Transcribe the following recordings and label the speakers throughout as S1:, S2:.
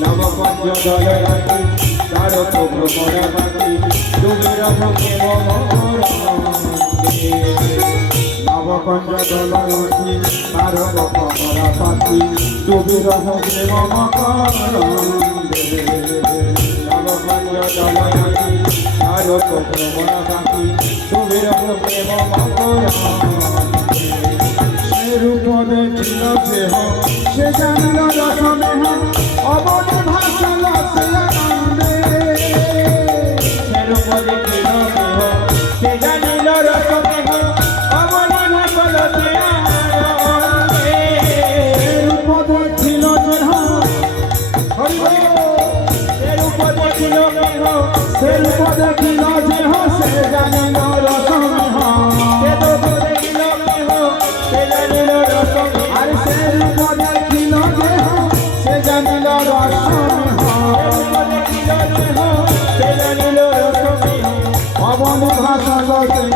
S1: নবপদ্য দলরতি তার ভ্রমরমতি তুমির ভোগে
S2: নবকঞ্জ দলরতি তার কমলাতি কুবির প্রেম
S1: নবপদ্য
S2: দেখিল দেহ সে জানিল রসমেহ অবধ ভাষণ সে আনন্দে।
S1: সেরূপ দেখিল দেহ সে জানিল রসমেহ অবনি ভাষণ সে আনন্দে।
S2: রূপ দেখিল দেহ হরি
S1: সেরূপ দেখিল দেহ
S2: সে রূপ দেখিল দেহ সে জানিল
S1: Ay,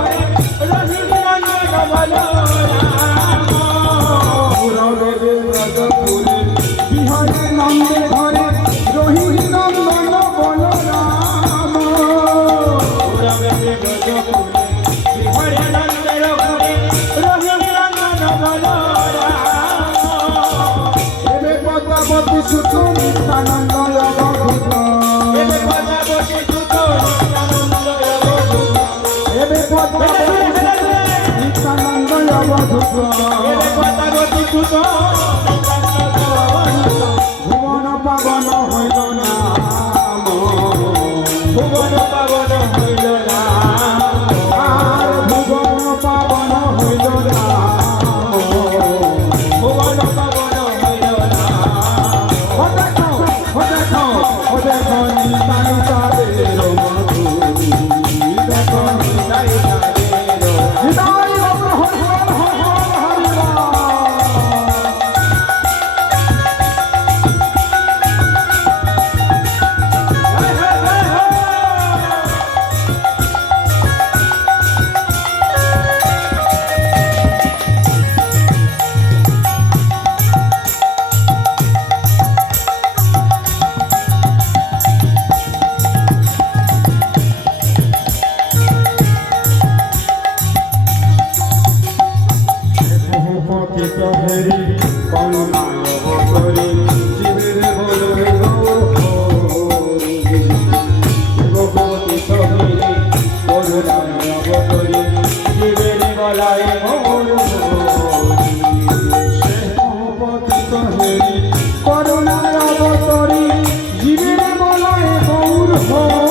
S2: ভুবন পাবন হইল নাম
S1: ভুবন পাবন হইল রাম
S2: ভুবন পাবন হইল নাম
S1: ভুবন পাবন হইল রাম
S2: ও দেখো ও দেখো ও দেখো নিতাই তাদের মধু দেখো
S1: নিতাই তাদের
S2: চিত ধরি করুণায় করি শিবের বল
S1: শিবপতি সহি করুণায় করি শিবের বলায় শিবপতি
S2: সহি
S1: করুণায় করি জীবের
S2: বলায় গৌর হয়